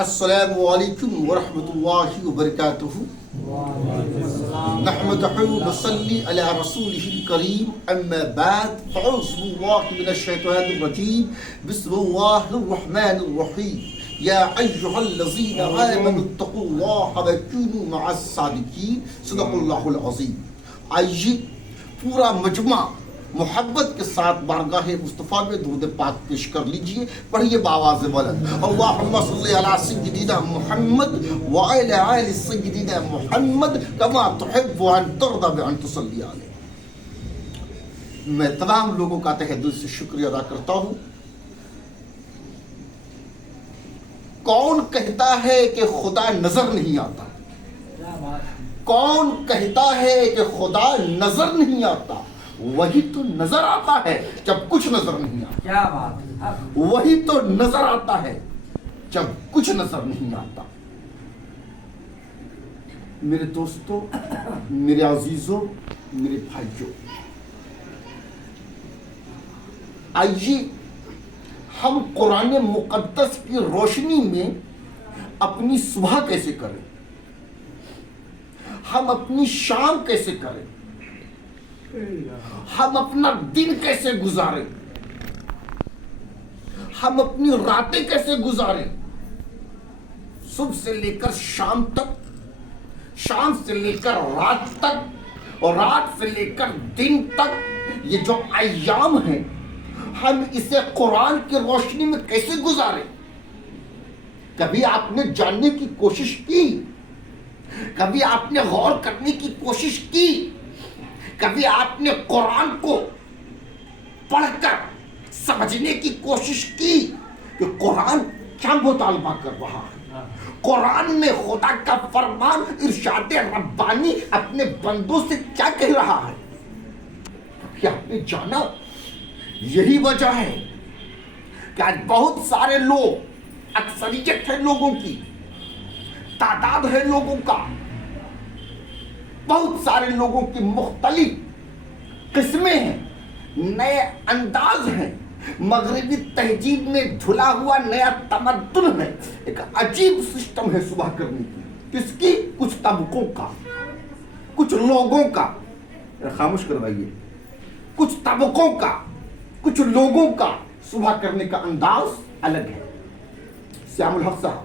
السلام علیکم ورحمۃ اللہ وبرکاتہ. نحمده ونصلي على رسوله الكريم. اما بعد فاعوذ بالله من الشيطان الرجيم. بسم الله الرحمن الرحيم. يا ايها الذين امنوا اتقوا الله وكونوا مع الصادقين. صدق اللہ العظیم. آئیے پورا مجمع محبت کے ساتھ بارگاہ مصطفیٰ میں درود پاک پیش کر لیجئے. پڑھیے بآواز بلند. اللہم صلی علی سیدنا محمد وعلی آل سیدنا محمد کما تحب ان ترضى بان تصلی علیہ. میں تمام لوگوں کا تہ دل سے شکریہ ادا کرتا ہوں. کون کہتا ہے کہ خدا نظر نہیں آتا؟ کون کہتا ہے کہ خدا نظر نہیں آتا؟ وہی تو نظر آتا ہے جب کچھ نظر نہیں آتا. کیا بات ہے. وہی تو نظر آتا ہے جب کچھ نظر نہیں آتا. میرے دوستوں، میرے عزیزوں، میرے بھائیوں، آئیے ہم قرآن مقدس کی روشنی میں اپنی صبح کیسے کریں، ہم اپنی شام کیسے کریں، ہم اپنا دن کیسے گزاریں، ہم اپنی راتیں کیسے گزاریں، صبح سے لے کر شام تک، شام سے لے کر رات تک، اور رات سے لے کر دن تک. یہ جو ایام ہیں ہم اسے قرآن کی روشنی میں کیسے گزاریں؟ کبھی آپ نے جاننے کی کوشش کی؟ کبھی آپ نے غور کرنے کی کوشش کی؟ کبھی آپ نے قرآن کو پڑھ کر سمجھنے کی کوشش کی کہ قرآن کیا مطالبہ کر رہا ہے؟ قرآن میں خدا کا فرمان، ارشاد ربانی اپنے بندوں سے کیا کہہ رہا ہے؟ کیا آپ نے جانا؟ یہی وجہ ہے کہ آج بہت سارے لوگ، اکثریت ہے لوگوں کی، تعداد ہے لوگوں کا، بہت سارے لوگوں کی مختلف قسمیں ہیں، نئے انداز ہیں، مغربی تہذیب میں دھلا ہوا نیا تمدن ہے. ایک عجیب سسٹم ہے صبح کرنے کی. کس کی؟ کچھ طبقوں کا، کچھ لوگوں کا. خاموش کروائیے. کچھ طبقوں کا، کچھ لوگوں کا صبح کرنے کا انداز الگ ہے. سیام الحق صاحب،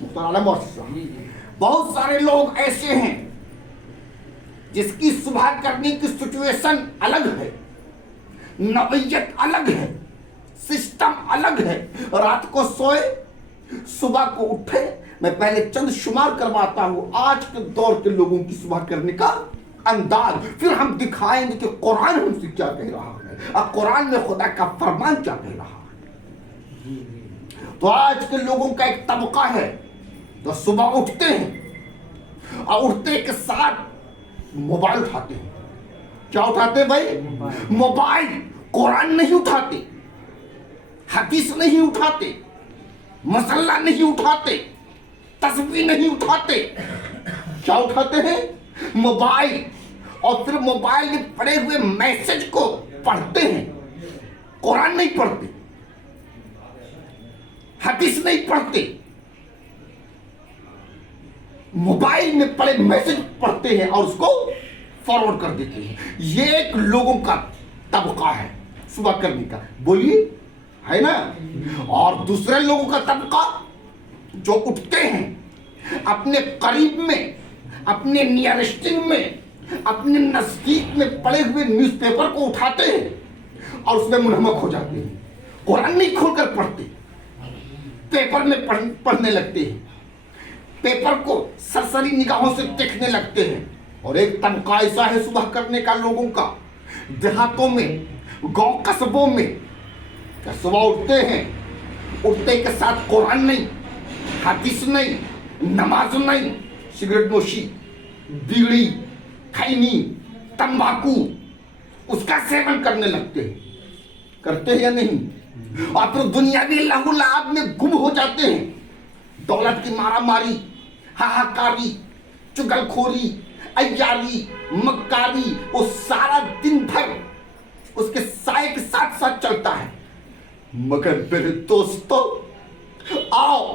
مختار عالم صاحب، بہت سارے لوگ ایسے ہیں جس کی صبح کرنے کی سچویشن الگ ہے، نوعیت الگ ہے، سسٹم الگ ہے. رات کو سوئے، صبح کو اٹھے. میں پہلے چند شمار کرواتا ہوں آج کے دور کے لوگوں کی صبح کرنے کا انداز، پھر ہم دکھائیں گے کہ قرآن ہم سے کیا کہہ رہا ہے اور قرآن میں خدا کا فرمان کیا کہہ رہا ہے. تو آج کے لوگوں کا ایک طبقہ ہے جو صبح اٹھتے ہیں اور اٹھتے کے ساتھ موبائل اٹھاتے ہیں. کیا اٹھاتے بھائی؟ موبائل. قرآن نہیں اٹھاتے، حدیث نہیں اٹھاتے، مسلح نہیں اٹھاتے، تسبیح نہیں اٹھاتے. کیا اٹھاتے ہیں؟ موبائل. اور پھر موبائل میں پڑے ہوئے میسج کو پڑھتے ہیں. قرآن نہیں پڑھتے، حدیث نہیں پڑھتے، موبائل میں پڑے میسج پڑھتے ہیں اور اس کو فارورڈ کر دیتے ہیں. یہ ایک لوگوں کا طبقہ ہے صبح کرنے کا. بولیے، ہے نا؟ اور دوسرے لوگوں کا طبقہ جو اٹھتے ہیں، اپنے قریب میں، اپنے نیئرسٹنگ میں، اپنے نزدیک میں پڑے ہوئے نیوز پیپر کو اٹھاتے ہیں اور اس میں منہمک ہو جاتے ہیں. قرآن نہیں کھول کر پڑھتے، پیپر میں پڑھنے لگتے ہیں، پیپر کو سرسری نگاہوں سے دیکھنے لگتے ہیں. اور ایک طبقہ ایسا ہے صبح کرنے کا لوگوں کا، دیہاتوں میں، گاؤں قصبوں میں، کہ صبح اٹھتے ہیں، اٹھتے کے ساتھ قرآن نہیں، حدیث نہیں، نماز نہیں، سگریٹ نوشی، بیڑی، کھینی، تمباکو، اس کا سیون کرنے لگتے ہیں. کرتے ہیں یا نہیں؟ اور پھر دنیاوی لہو لعب میں گم ہو جاتے ہیں. دولت کی مارا ماری، ہاہاکاری، چگل خوری، عیاری، مکاری، وہ سارا دن بھر اس کے سائے کے ساتھ ساتھ چلتا ہے. مگر میرے دوستو، آؤ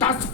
10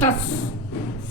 10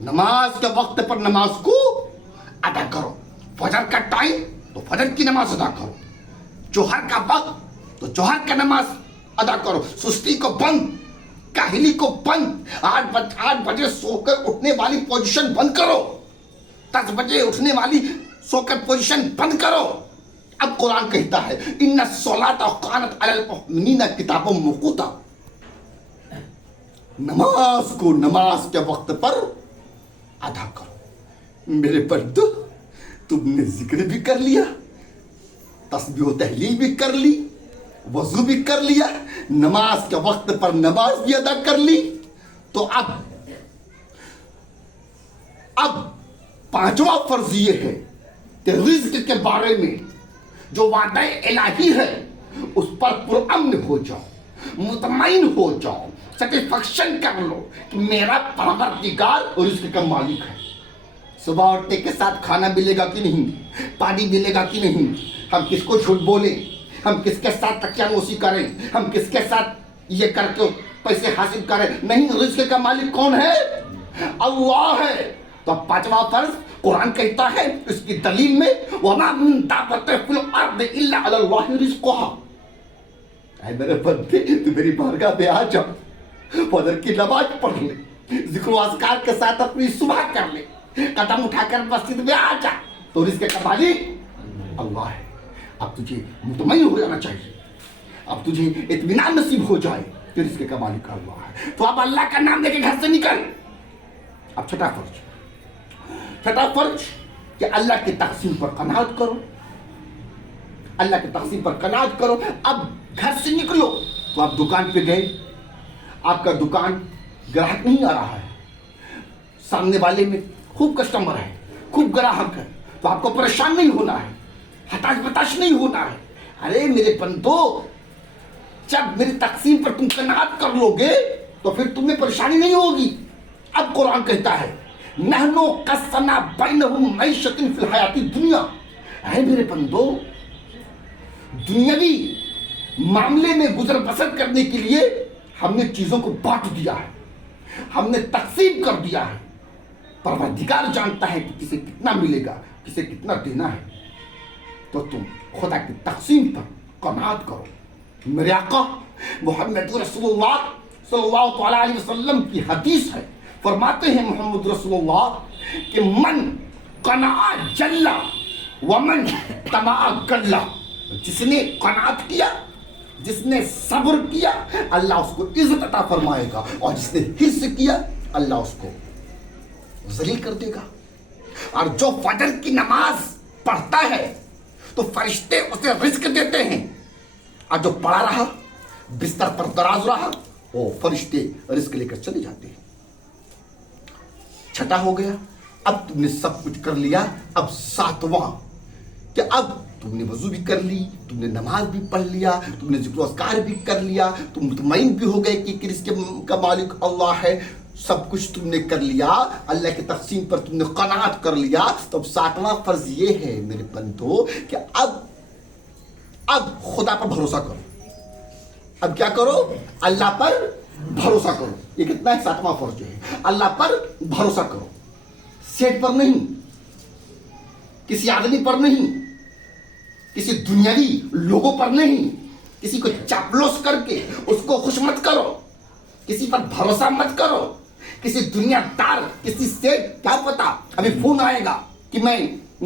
نماز کے وقت پر نماز کو ادا کرو. فجر کا ٹائم تو فجر کی نماز ادا کرو. جوہر کا وقت تو جوہر کا نماز ادا کرو. سستی کو بند, کاہلی کو بند. 8 بجے سو کر اٹھنے والی پوزیشن بند کرو. 10 بجے اٹھنے والی سو کر پوزیشن بند کرو. اب قرآن کہتا ہے ان الصلاۃ کانت علی المؤمنین کتابا موقوتا. نماز کو نماز کے وقت پر ادا کرو. میرے بندو, تم نے ذکر بھی کر لیا, تسبیح و تحلیل بھی کر لی, وضو بھی کر لیا, نماز کے وقت پر نماز بھی ادا کر لی. تو اب 5واں فرض یہ ہے کہ رزق کے بارے میں جو وعدہ الہی ہے اس پر پرامن ہو جاؤ, مطمئن ہو جاؤ, سیٹسفیکشن کر لو کہ میرا پروردگار رزق کا مالک ہے. صبح اٹھنے کے ساتھ کھانا ملے گا کہ نہیں, پانی ملے گا کہ نہیں, ہم کس کو جھوٹ بولیں, ہم کس کے ساتھ تکیہ نوشی کریں, ہم کس کے ساتھ یہ کر کے پیسے حاصل کریں. نہیں, رزق کا مالک کون ہے؟ اللہ ہے. تو اب 5واں فرض قرآن کہتا ہے اس کی دلیل میں وَمَا مِن دَابَّةٍ فِي الْأَرْضِ إِلَّا عَلَى اللَّهِ رِزْقُهَا. اے میرے بندے, تو میری بارگاہ پہ آ جا, فجر کی نماز پڑھ لے, ذکر و اذکار کے ساتھ اپنی صبح کر لے, قدم اٹھا کر مسجد میں آ جا. تو رزق کا مالک اللہ ہے. اب تجھے مطمئن ہو جانا چاہیے, اب تجھے اطمینان نصیب ہو جائے کہ رزق کا مالک اللہ ہے. تو اب اللہ کا نام لے کے گھر سے نکل. اب چھٹا فرض کہ اللہ کی تقسیم پر قناعت کرو, اللہ کی تقسیم پر قناعت کرو. اب گھر سے نکلو تو آپ دکان پہ گئے, آپ کا دکان گراہک نہیں آ رہا ہے, سامنے والے میں خوب کسٹمر ہے, خوب گراہک ہے, تو آپ کو پریشان نہیں ہونا ہے, ہتاش بتاش نہیں ہونا ہے. ارے میرے بندو, جب میری تقسیم پر تم قناعت کر لو گے تو پھر تمہیں پریشانی نہیں ہوگی. اب قرآن کہتا ہے نحنو قسمنا بینہم معیشۃ فی الحیاۃ الدنیا. اے میرے بندو, دنیاوی معاملے میں گزر بسر کرنے کے لیے ہم نے چیزوں کو بانٹ دیا ہے, ہم نے تقسیم کر دیا ہے. پروردگار جانتا ہے کہ کسے کتنا ملے گا, کسے کتنا دینا ہے. تو تم خدا کی تقسیم پر قناعت کرو. میرے آقا محمد رسول اللہ صلی اللہ تعالی علیہ وسلم کی حدیث ہے, فرماتے ہیں محمد رسول اللہ کہ من قناع جل ومن طمع گل. جس نے قناعت کیا, جس نے صبر کیا, اللہ اس کو عزت عطا فرمائے گا, اور جس نے حرص کیا اللہ اس کو ذلیل کر دے گا. اور جو فجر کی نماز پڑھتا ہے تو فرشتے اسے رزق دیتے ہیں, اور جو پڑا رہا, بستر پر دراز رہا, وہ فرشتے رزق لے کر چلے جاتے ہیں. چھٹا ہو گیا. اب تم نے سب کچھ کر لیا. اب 7واں کہ اب تم نے وضو بھی کر لی, تم نے نماز بھی پڑھ لیا, تم نے ذکر و اذکار بھی کر لیا, تم مطمئن بھی ہو گئے کہ رزق کا مالک اللہ ہے. سب کچھ تم نے کر لیا, اللہ کی تقسیم پر تم نے قناعت کر لیا. تو اب 7واں فرض یہ ہے میرے بندو کہ اب خدا پر بھروسہ کرو. اب کیا کرو؟ اللہ پر بھروسہ کرو. یہ کتنا ہے؟ 7واں فرض جو ہے اللہ پر بھروسہ کرو. سیٹ پر نہیں, کسی آدمی پر نہیں, کسی دنیاوی لوگوں پر نہیں, کسی کو چاپلوس کر کے اس کو خوش مت کرو, کسی پر بھروسہ مت کرو, کسی دنیا دار, کسی سے کیا پتا ابھی فون آئے گا کہ میں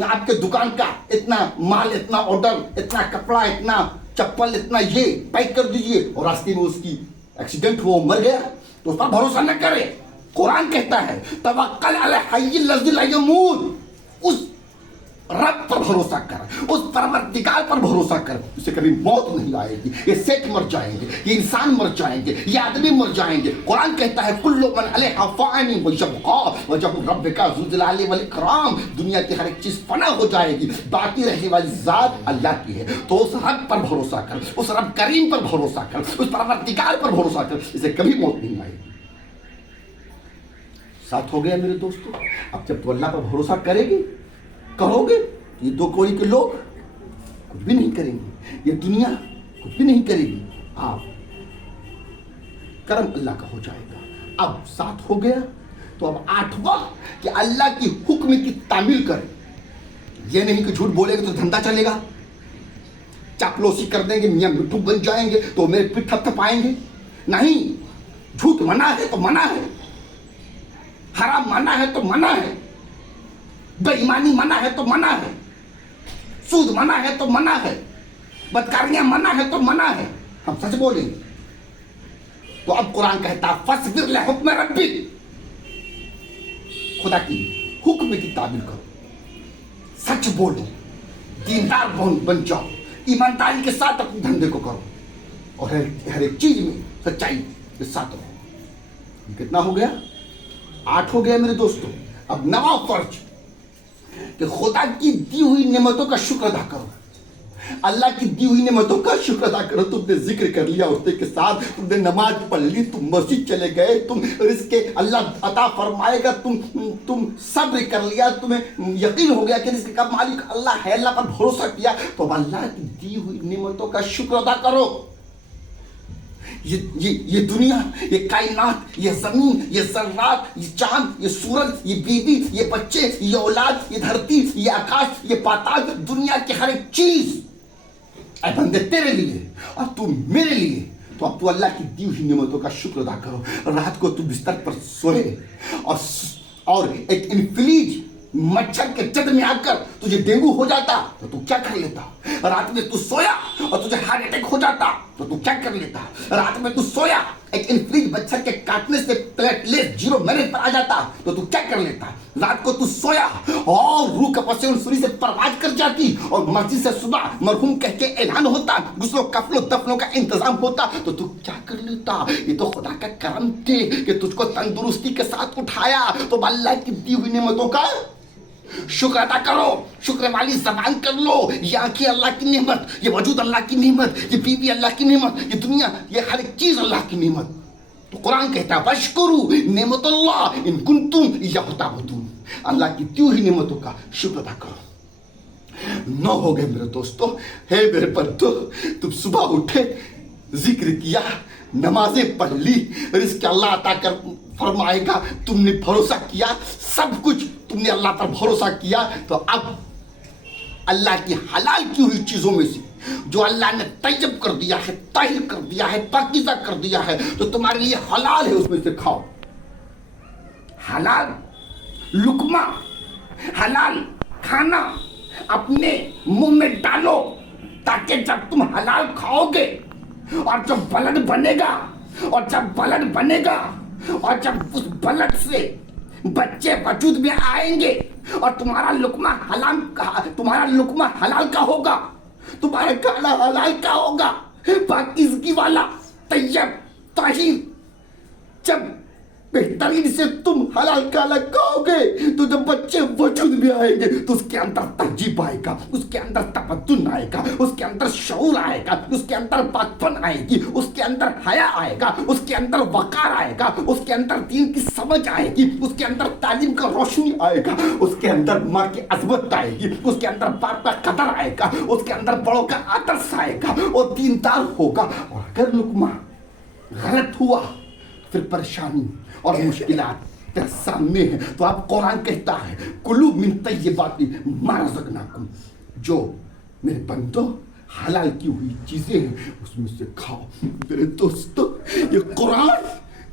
آپ کے دکان کا اتنا مال, اتنا آرڈر, اتنا کپڑا, اتنا چپل, اتنا یہ پیک کر دیجئے, اور راستے میں اس کی ایکسیڈنٹ ہوا, مر گیا, تو اس پر بھروسہ نہ کرے. قرآن کہتا ہے توکل علی الحی الذی لا یموت. اس رب پر بھروسہ کر, اس پروردگار پر بھروسہ کر, اسے کبھی موت نہیں آئے گی. یہ سیٹ مر جائیں گے, یہ انسان مر جائیں گے, یہ آدمی مر جائیں گے. قرآن کہتا ہے کل من علیہا فان ویبقا وجہ ربک ذو الجلال والاکرام. دنیا کی ہر ایک چیز فنا ہو جائے گی, باقی رہنے والی ذات اللہ کی ہے. تو اس رب پر بھروسہ کر, اس رب کریم پر بھروسہ کر, اس پروردگار پر بھروسہ کر, اسے کبھی موت نہیں آئے گی. ساتھ ہو گیا میرے دوستو. اب جب تو اللہ پر بھروسہ کرو گے, یہ 2 کوڑی کے لوگ کچھ بھی نہیں کریں گے, یہ دنیا کچھ بھی نہیں کرے گی. آپ کرم اللہ کا ہو جائے گا. اب 7 ہو گیا. تو اب 8واں کہ اللہ کی حکم کی تعمیل کرے. یہ نہیں کہ جھوٹ بولے گے تو دھندا چلے گا, چاپلوسی کر دیں گے, میاں مٹھو بن جائیں گے تو میرے پیٹ تھپ تھپائیں گے. نہیں, جھوٹ منع ہے تو منع ہے, حرام منع ہے تو منع ہے, بے ایمانی منع ہے تو منع ہے, سود منع ہے تو منع ہے, بدکاریاں منع ہے تو منع ہے. ہم سچ بولیں گے تو اب قرآن کہتا فاصبر لحکم ربک, خدا کی حکم کی تعمیل کرو, سچ بولو, دیندار بن جاؤ, ایمانداری کے ساتھ اپنے دھندے کو کرو, اور ہر ایک چیز میں سچائی کے ساتھ رہو. کتنا ہو گیا؟ 8 ہو گیا میرے دوستوں. اب 9واں فرض کہ خدا کی دی ہوئی نعمتوں کا شکر ادا کرو. اللہ کی دی ہوئی نعمتوں کا شکر ادا کرو. تم نے ذکر کر لیا اٹھتے کے ساتھ, تم نے نماز پڑھ لی, تم مسجد چلے گئے, تم رزق اللہ عطا فرمائے گا, تم صبر کر لیا, تمہیں یقین ہو گیا کہ رزق کا مالک اللہ ہے, اللہ پر بھروسہ کیا, تو اب اللہ کی دی ہوئی نعمتوں کا شکر ادا کرو. یہ دنیا, یہ کائنات, یہ زمین, یہ ذرات, یہ چاند, یہ سورج, یہ بیوی, یہ بچے, یہ اولاد, یہ دھرتی, یہ آکاش, یہ پاتال, دنیا کی ہر ایک چیز اے بندے تیرے لیے اور تم میرے لیے. تو اب تو اللہ کی دی ہوئی نعمتوں کا شکر ادا کرو. رات کو تو بستر پر سوئے اور ایک انفلیج مچھر کے جد میں آ کر تجھے ڈینگو ہو جاتا تو تو کیا کر لیتا؟ رات میں تو سویا اور تجھے ہارٹ اٹیک ہو جاتا تو تو کیا کر لیتا؟ رات میں تو سویا, ایک انفلیج مچھر کے کاٹنے سے پلیٹلیٹ 0 منٹ پر آ جاتا تو تو کیا کر لیتا؟ رات کو تو سویا اور روح کپس سوری سے پرواز کر جاتی اور مسجد سے صبح مرحوم کہہ کے اعلان ہوتا, غسل و کفن و دفنوں کا انتظام ہوتا تو تو کیا کر لیتا؟ یہ تو خدا کا کرم تھے کہ تجھ کو تندرستی کے ساتھ اٹھایا. تو اللہ کی دی ہوئی نعمتوں کا شکر ادا کرو, شکر والی زبان کر لو. یہ آنکھیں اللہ کی نعمت, یہ وجود اللہ کی نعمت, یہ بیوی اللہ کی نعمت, یہ دنیا, یہ ہر ایک چیز اللہ کی نعمت. تو قرآن کہتا ہے واشکروا نعمت اللہ ان کنتم ایاہ تعبدون, اللہ کی دی ہوئی نعمتوں کا شکر ادا کرو. 9 ہو گئے میرے دوستو. ہے میرے بندو, تم صبح اٹھے, ذکر کیا, نمازیں پڑھ لی, رزق اللہ عطا کر فرمائے گا, تم نے بھروسہ کیا, سب کچھ تم نے اللہ پر بھروسہ کیا. تو اب اللہ کی حلال کی ہوئی چیزوں میں سے جو اللہ نے طیب کر دیا ہے, طاہر کر دیا ہے, پاکیزہ کر دیا ہے, تو تمہارے لیے حلال ہے, اس میں سے کھاؤ. حلال لقمہ, حلال کھانا اپنے منہ میں ڈالو, تاکہ جب تم حلال کھاؤ گے اور جب بلڈ بنے گا, اور جب اس بلڈ سے بچے وجود میں آئیں گے اور تمہارا لقمہ حلال کا ہوگا, تمہارا کھانا حلال کا ہوگا, پاکیزگی والا, طیب, طاہر, جب بہترین سے تم حلال کھانا کھاؤ گے تو جب بچے وجود میں آئیں گے تو اس کے اندر تہذیب آئے گا, اس کے اندر تمدن آئے گا, اس کے اندر شعور آئے گا, اس کے اندر پاک پن آئے گی, اس کے اندر حیا آئے گا, اس کے اندر وقار آئے گا, اس کے اندر دین کی سمجھ آئے گی, اس کے اندر تعلیم کا روشنی آئے گا, اس کے اندر ماں کی عظمت آئے گی, اس کے اندر باپ کا قدر آئے گا, اس کے اندر بڑوں کا آدرس آئے گا, اور دیندار ہوگا. اور اگر لقمہ غلط ہوا پھر پریشانی اور مشکلات تیرے سامنے ہیں. تو اب قرآن کہتا ہے کلوا من طیبات ما رزقناکم, جو میرے بندو حلال کی ہوئی چیزیں ہیں اس میں سے کھاؤ. میرے دوستو, یہ قرآن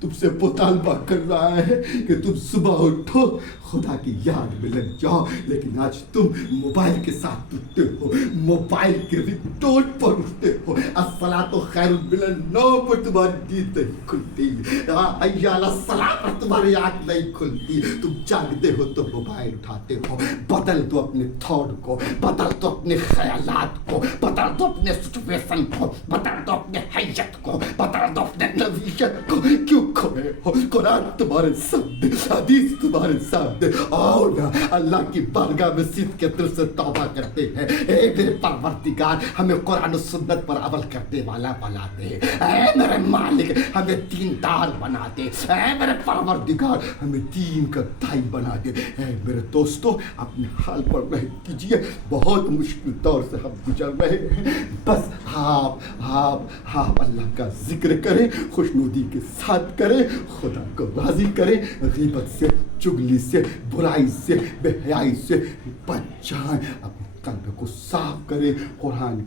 تم سے مطالبہ کر رہا ہے کہ تم صبح اٹھو, خدا کی یاد میں لگ جاؤ, لیکن آج تم موبائل کے ساتھ اٹھتے ہو, موبائل کے ریٹون پر اٹھتے ہو. الصلاۃ خیر من النوم پر تمہاری نیند نہیں کھلتی, حی علی الصلاۃ پر تمہاری آنکھ نہیں کھلتی, تم جاگتے ہو تو موبائل اٹھاتے ہو. بدل دو اپنے تھاٹ کو, بدل دو اپنے خیالات کو, بدل دو اپنے سچویشن کو, بدل دو اپنے حیت کو, بدل دو اپنے نوعیت کو. کیوں کھوئے ہو؟ قرآن تمہارے سامنے, حدیث تمہارے سامنے. آؤ نا اللہ کی بارگاہ میں صدق کے دل سے توبہ کرتے ہیں. اے میرے پروردگار, ہمیں قرآن و سنت پر عمل کرنے والا بنا دے. اے میرے مالک, ہمیں دیندار بنا دے. اے میرے پروردگار, ہمیں دین کا دائی بنا دے. اے میرے دوستو, اپنے حال پر رحم کیجیے, بہت مشکل دور سے ہم گزر رہے ہیں. بس آپ اللہ کا ذکر کریں, خوشنودی کے ساتھ کریں, کریں, خدا کو راضی کریں, غیبت سے, چگلی سے, برائی سے, بے حیائی سے بچ جائیں. اپنے قلب کو صاف کریں, قرآن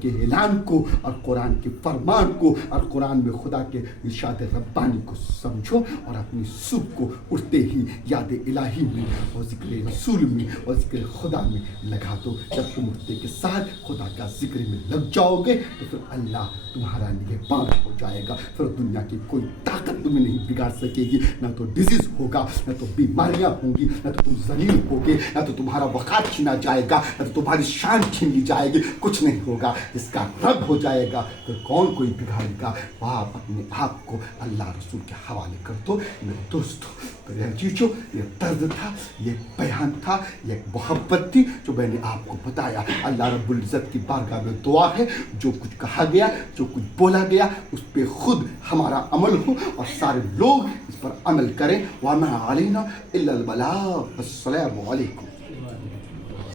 کے اعلان کو اور قرآن کے فرمان کو اور قرآن میں خدا کے ارشاد ربانی کو سمجھو, اور اپنی صبح کو اٹھتے ہی یاد الہی میں اور ذکر رسول میں اور ذکر خدا میں لگا دو. جب تم اٹھتے کے ساتھ خدا کا ذکر میں لگ جاؤ گے تو پھر اللہ تمہارا نگہبان ہو جائے گا. پھر دنیا کی کوئی طاقت تمہیں نہیں بگاڑ سکے گی. نہ تو ڈیزیز ہوگا, نہ تو بیماریاں ہوں گی, نہ تو تم ذلیل ہوگے, نہ تو تمہارا وقار چھینا جائے گا, نہ تو تمہاری شان چھین لی جائے گی. کچھ نہیں ہوگا. جس کا رب ہو جائے گا پھر کون کوئی بگاڑے گا. آپ اپنے آپ کو اللہ رسول کے حوالے کر دو. میرے دوستو, میرے عزیزو, یہ طرز تھا, یہ بیان تھا, یہ ایک محبت تھی جو میں نے آپ کو بتایا. اللہ رب العزت کی بارگاہ میں دعا ہے جو کچھ کہا گیا, جو کچھ بولا گیا, اس پہ خود ہمارا عمل ہو اور سارے لوگ اس پر عمل کریں. وَمَا عَلَيْنَا إِلَّا الْبَلَاغُ. السلام علیکم.